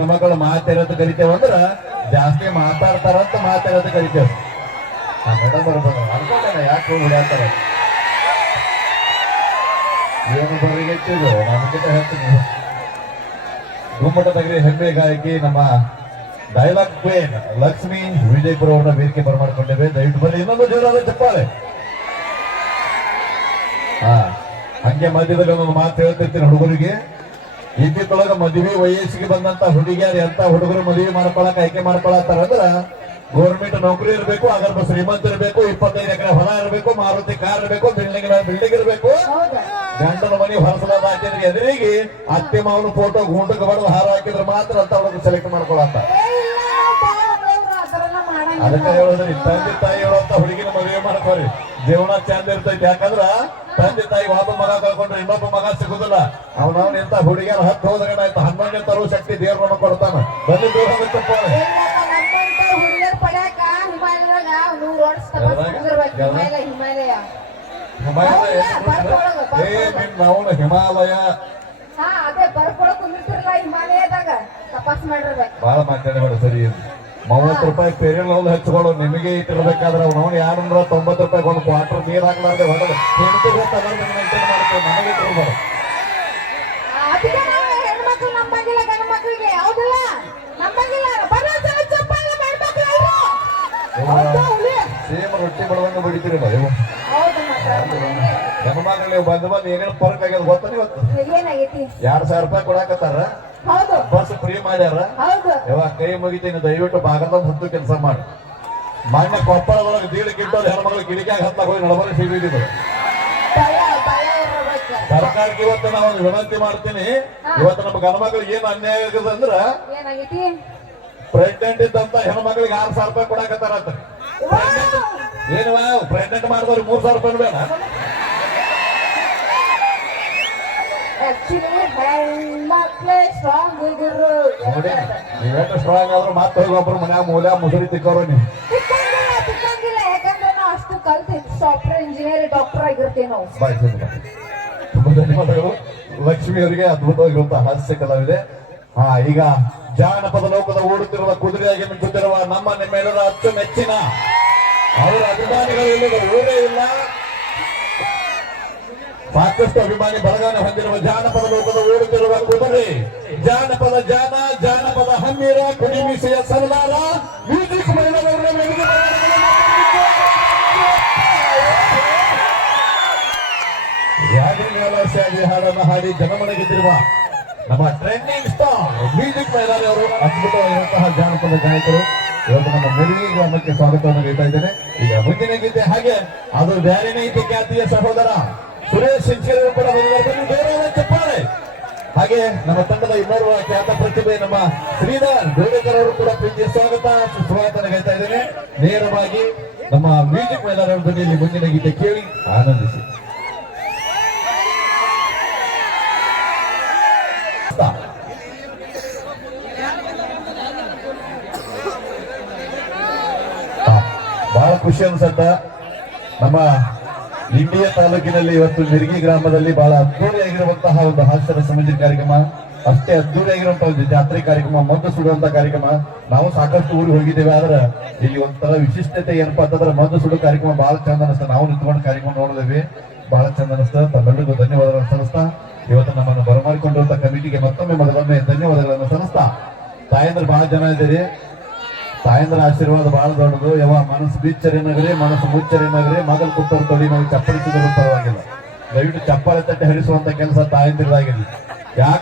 ಹೆಣ್ಮಕ್ಳು ಮಾತಿರೋದು ಕರಿತೇವೆ ಅಂದ್ರ ಜಾಸ್ತಿ ಮಾತಾಡ್ತಾರಂತ ಮಾತಾಡೋದು ಕರಿತೇವೆ ಆ ಮೇಡಮ್ ಬರ್ಬೋದು ಅನ್ಕೊಂಡ ಯಾಕೆ ಹೊಡ್ಯಾತಾರ ಏನು ಬರಿಗೆಟ್ಟಿದ್ರು ನಮ್ಗಿಂತ ಹೇಳ್ತೀನಿ. ಗುಮ್ಮಟ ತಗರಿ ಹೆಮ್ಮೆ ಗಾಯಕಿ ನಮ್ಮ ಡೈಲಾಗ್ ಕ್ವೀನ್ ಲಕ್ಷ್ಮಿ ವಿಜಯಪುರ ಅವರ ವೇದಿಕೆ ಬರಮಾಡ್ಕೊಂಡಿವೆ ದಯವಿಟ್ಟು ಬನ್ನಿ, ಇನ್ನೊಂದು ಜೋರಾದ ಚಪ್ಪಾಳೆ. ಹಾ ಹಂಗೆ ಮಧ್ಯದಲ್ಲಿ ಒಂದೊಂದು ಮಾತು ಹೇಳ್ತಿರ್ತೀನಿ ಹುಡುಗರಿಗೆ. ಇದ್ದಿತ್ತೊಳಗ ಮದುವೆ ವಯಸ್ಸಿಗೆ ಬಂದಂತ ಹುಡುಗಿಯರು ಎಂತ ಹುಡುಗರು ಮದುವೆ ಮಾಡ್ಕೊಳಕ್ ಆಯ್ಕೆ ಮಾಡ್ಕೊಳತ್ತಾರ ಅಂದ್ರ ಗೌರ್ಮೆಂಟ್ ನೌಕರಿ ಇರಬೇಕು ಅಗರ್ಭ ಶ್ರೀಮಂತ ಇರಬೇಕು ಇಪ್ಪತ್ತೈದು ಎಕರೆ ಹೊಲ ಇರಬೇಕು ಮಾರುತಿ ಕಾರ್ ಇರಬೇಕು ಬಿಲ್ಡಿಂಗ್ ಬಿಲ್ಡಿಂಗ್ ಇರಬೇಕು. ಗಂಡನ ಮನೆ ಹೊರಸಲಾದ ಹಾಕಿದ್ರೆ ಎದುರಿಗೆ ಅತ್ತೆ ಮಾವನ ಫೋಟೋ ಗುಂಡಕ್ಕೆ ಬಡದು ಹಾರ ಹಾಕಿದ್ರೆ ಮಾತ್ರ ಅಂತ ಅವಳನ್ನು ಸೆಲೆಕ್ಟ್ ಮಾಡ್ಕೊಳತ್ತ. ಅದಕ್ಕೆ ಹೇಳಿದ್ರಿ ತಂದೆ ತಾಯಿ ಹೇಳುವಂತ ಹುಡುಗಿನ ಮದುವೆ ಮಾಡ್ಕೋರಿ. ಜೀವನ ಚಂದ ಇರ್ತೈತಿ. ಯಾಕಂದ್ರ ತಂದೆ ತಾಯಿ ಒಬ್ಬ ಮಗ ಕಳ್ಕೊಂಡ್ರೆ ಇನ್ನೊಬ್ಬ ಮಗ ಸಿಗುದಿಲ್ಲ. ಅವನವನ್ ಇಂತ ಹುಡುಗಿಯರ ಹತ್ತು ಹೋದ್ರೆ ಆಯ್ತು? ಹನ್ನೊಂದನೇ ತರುವ ಶಕ್ತಿ ದೇವ್ರ ನಮಗ್ ಕೊಡ್ತಾನ ಬನ್ನಿ ದೂರ? ಹಿಮಾಲಯ ಹಿಮಾಲಯ. ಬಹಳ ಮಾತಾಡಬೇಡ ಸರಿ ಮೂವತ್ತು ರೂಪಾಯಿ ಪೇರಿಯಲ್ ಒಂದು ಹಚ್ಕೊಳ್ಳೋ ನಿಮಗೆ ಇಟ್ಟಿರ್ಬೇಕಾದ್ರೆ ಅವ್ನು ಯಾರಂದ್ರ ತೊಂಬತ್ತು ರೂಪಾಯಿ ಒಂದು ಕ್ವಾರ್ಟರ್ ನೀರು ಹಾಕ್ಲಾರ್ದೆ ಹೊಡೆದು ಹೆಂಡತಿ ಗೊತ್ತಲ್ಲ ಮೇಂಟೈನ್ ಮಾಡ್ತೇವೆ ಹೆಣ್ಮಕ್ಳು? ಸೇಮ್ ರೊಟ್ಟಿ ಬಡವಂಗ ಬಡಿತೀರಿ ನೀವು ಹೌದು ಮಾತ್ರ. ಗಣಮಗಳು ನೀವು ಬಂದ್ ಬಂದ್ ಏನೇನು ಪರ್ಕ್ ಆಗ್ಯದ ಗೊತ್ತ ಇವತ್ತು ಎರಡ್ ಸಾವಿರ ರೂಪಾಯಿ ಕೊಡಾಕತ್ತಾರ? ಹೌದು. ಬಸ್ ಫ್ರೀ ಮಾಡ್ಯಾರ ಹೌದು. ಯಾವಾಗ ಕೈ ಮುಗಿತೀನಿ ದಯವಿಟ್ಟು ಭಾಗದ ಹತ್ತು ಕೆಲಸ ಮಾಡಿ. ಮೊನ್ನೆ ಕೊಪ್ಪಳದೊಳಗೆ ದೀಡ್ ಕಿಟ್ಟೋದು ಹೆಣ್ಮಗಳು ಕಿಡಿಕ್ಯಾಗ ಹತ್ತ ಹೋಗಿ ನಡಬರ ಸಿಗಿದ್ರು ಸರ್ಕಾರಕ್ಕೆ ಇವತ್ತು ನಾವು ಒಂದು ವಿನಂತಿ ಮಾಡ್ತೀನಿ. ಇವತ್ತು ನಮ್ಮ ಗಣಮಕ್ಳಿಗೆ ಏನು ಅನ್ಯಾಯ ಆಗದ ಅಂದ್ರ ಪ್ರೆಗ್ನೆಂಟ್ ಇದ್ದಂತ ಹೆಣ್ಮಕ್ಳಿಗೆ ಆರು ಸಾವಿರ ರೂಪಾಯಿ ಕೊಡಕತ್ತಾರ ಅಂತ. ಏನು ಪ್ರೆಗ್ನೆಂಟ್ ಮಾಡಿದವ್ರಿಗೆ ಮೂರ್ ಸಾವಿರ ರೂಪಾಯಿ ಬೇಡ. ಆಕ್ಚುಲಿ ಹೆಣ್ಮಕ್ಳೇ ಸ್ಟ್ರಾಂಗ್ ಇದ್ರು. ನೋಡಿ ನೀವೆಷ್ಟು ಸ್ಟ್ರಾಂಗ್ ಆದ್ರೂ ಮತ್ತೆ ಹೋಗಿ ಒಬ್ರು ಮನ್ಯಾಗ ಮೂಲ್ಯ ಮುಸುರಿ ತಿಕ್ಕೋರು ನೀವು. ಸಿಕ್ಕಂಗಿಲ್ಲ ಸಿಕ್ಕಂಗಿಲ್ಲ ಯಾಕಂದ್ರೆ ನಾವು ಅಷ್ಟು ಕಲ್ತಿ ಸಾಫ್ಟ್ವೇರ್ ಇಂಜಿನಿಯರ್ ಡಾಕ್ಟರ್ ಆಗಿರ್ತೀವಿ ನಾವು. ತುಂಬಾ ಧನ್ಯವಾದಗಳು. ಲಕ್ಷ್ಮಿ ಅವರಿಗೆ ಅದ್ಭುತವಾಗಿರುವಂತಹ ಹಾಸ್ಯ ಕಲಾವಿದೆ. ಹಾ ಈಗ ಜಾನಪದ ಲೋಕದ ಓಡುತ್ತಿರುವ ಕುದುರೆಯಾಗಿ ನಿಂತಿರುವ ನಮ್ಮ ನಿಮ್ಮೆಲ್ಲರ ಅಚ್ಚುಮೆಚ್ಚಿನ. ಅವರ ಅಭಿಮಾನಿಗಳು ಇಲ್ಲದ ಊರೇ ಇಲ್ಲ. ಸಾಕಷ್ಟು ಅಭಿಮಾನಿ ಬಳಗಾನ ಹೊಂದಿರುವ ಜಾನಪದ ಲೋಕದ ಓಡುತ್ತಿರುವ ಕುದುರೆ, ಜಾನಪದ ಜಾನ, ಜಾನಪದ ಹಮ್ಮಿರ ಕುಡಿಮಿಸೆಯ ಸರ್ದಾರ ಮ್ಯೂಸಿಕ್ ಶಾದಿ ಹಾಡನ್ನು ಹಾಡಿ ಜನಮನಗೆದ್ದಿರುವ ನಮ್ಮ ಟ್ರೆಂಡಿಂಗ್ ಸ್ಟಾರ್ ಮ್ಯೂಸಿಕ್ ಮೈದಾನಿ ಅವರು ಅದ್ಭುತವಾಗಿರುವಂತಹ ಜಾನಪದ ಗಾಯಕರು. ಇವತ್ತು ನಮ್ಮ ಮೆರುಗಿ ಗ್ರಾಮಕ್ಕೆ ಸ್ವಾಗತವನ್ನು ನೀಡ್ತಾ ಇದ್ದೇನೆ. ಈಗ ಮುಂದಿನ ಗೀತೆ ಹಾಗೆ, ಅದು ಬ್ಯಾರಿನೇ ಇದ್ದು ಖ್ಯಾತಿಯ ಸಹೋದರ. ಸುರೇಶ್ ಸಿಂಚೇರಿ ಕೂಡ. ಬನ್ನಿ, ಜೋರಾದ ಚಪ್ಪಾಳೆ. ಹಾಗೆ ನಮ್ಮ ತಂಡದ ಇನ್ನೋರ್ವ ಖ್ಯಾತ ಪ್ರತಿಭೆ ನಮ್ಮ ಶ್ರೀಧರ್ ಗೋಡೆಕರ್ ಅವರು ಕೂಡ ಪ್ರೀತಿಯ ಸ್ವಾಗತ. ಸುಸ್ವಾಗತ ಹೇಳ್ತಾ ಇದ್ದೇನೆ. ನೇರವಾಗಿ ನಮ್ಮ ಮ್ಯೂಸಿಕ್ ಮೈದಾನ ಅವರ ಮುಂದಿನ ಗೀತೆ ಕೇಳಿ ಆನಂದಿಸಿ. ಬಹಳ ಖುಷಿ ಅನ್ಸತ್ತ. ನಮ್ಮ ಇಂಡಿಯಾ ತಾಲೂಕಿನಲ್ಲಿ ಇವತ್ತು ಮಿರ್ಗಿ ಗ್ರಾಮದಲ್ಲಿ ಬಹಳ ಅದ್ದೂರಿಯಾಗಿರುವಂತಹ ಒಂದು ಹಾಸ್ಯದ ಸಂಬಂಧಿತ ಕಾರ್ಯಕ್ರಮ. ಅಷ್ಟೇ ಅದ್ದೂರಿಯಾಗಿರುವಂತಹ ಒಂದು ಜಾತ್ರೆ ಕಾರ್ಯಕ್ರಮ, ಮದ್ದು ಸುಡುವಂತ ಕಾರ್ಯಕ್ರಮ. ನಾವು ಸಾಕಷ್ಟು ಊರಿಗೆ ಹೋಗಿದ್ದೇವೆ, ಆದ್ರೆ ಇಲ್ಲಿ ಒಂಥರ ವಿಶಿಷ್ಟತೆ ಏನಪ್ಪಾ ಅಂತಂದ್ರೆ ಮದ್ದು ಸುಡು ಕಾರ್ಯಕ್ರಮ ಬಹಳ ಚಂದ ಅನಿಸ್ತಾ. ನಾವು ನಿಂತ್ಕೊಂಡು ಕಾರ್ಯಕ್ರಮ ನೋಡಿದೇವೆ ಬಹಳ ಚಂದ ಅನಿಸ್ತಾ. ತಮ್ಮೆಲ್ಲರಿಗೂ ಧನ್ಯವಾದಗಳನ್ನು ಸಲ್ಲಿಸ್ತಾ, ಇವತ್ತು ನಮ್ಮನ್ನು ಬರಮಾಡಿಕೊಂಡಿರುವಂತಹ ಕಮಿಟಿಗೆ ಮತ್ತೊಮ್ಮೆ ಮೊದಲೊಮ್ಮೆ ಧನ್ಯವಾದಗಳನ್ನು ಸಲ್ಲಿಸ್ತಾ. ತಾಯಂದ್ರೆ ಬಹಳ ಜನ ಇದ್ದೀರಿ. ತಾಯಂದ್ರ ಆಶೀರ್ವಾದ ಬಹಳ ದೊಡ್ಡದು. ಯಾವ ಮನಸ್ಸು ಬೀಚ್ಚರಿನಾಗ್ರಿ ಮನಸ್ಸು ಮುಚ್ಚರಿನಾಗ್ರಿ ಮಗಲ್ ಕುತ್ತವ್ರ ತೊಡಿ ನಾವು ಚಪ್ಪಲಿಸಿದ್ರು ಪರವಾಗಿಲ್ಲ. ದಯವಿಟ್ಟು ಚಪ್ಪಾಳೆ ತಟ್ಟೆ ಹರಿಸುವಂತ ಕೆಲಸ ತಾಯಂದಿರದಾಗಿರ್ಲಿ ಯಾಕೆ